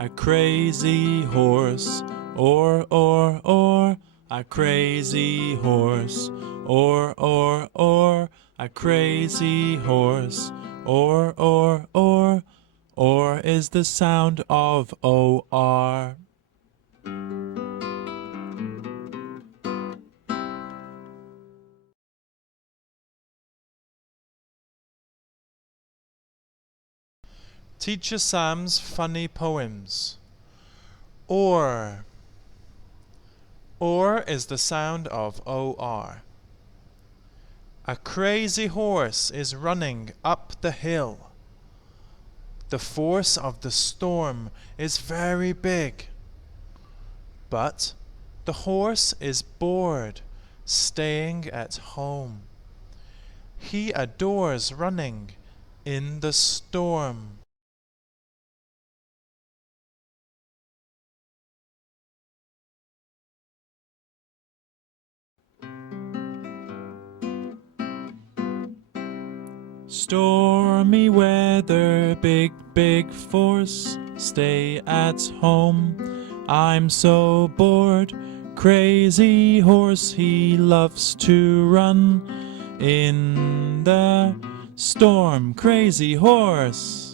a crazy horse. Or, a crazy horse. Or, a crazy horse. Or is the sound of O-R. Teacher Sam's funny poems. Or. Or is the sound of O-R. A crazy horse is running up the hill. The force of the storm is very big. But the horse is bored, staying at home. He adores running in the storm. Stormy weather, big force, stay at home. I'm so bored, crazy horse, he loves to run in the storm. Crazy horse.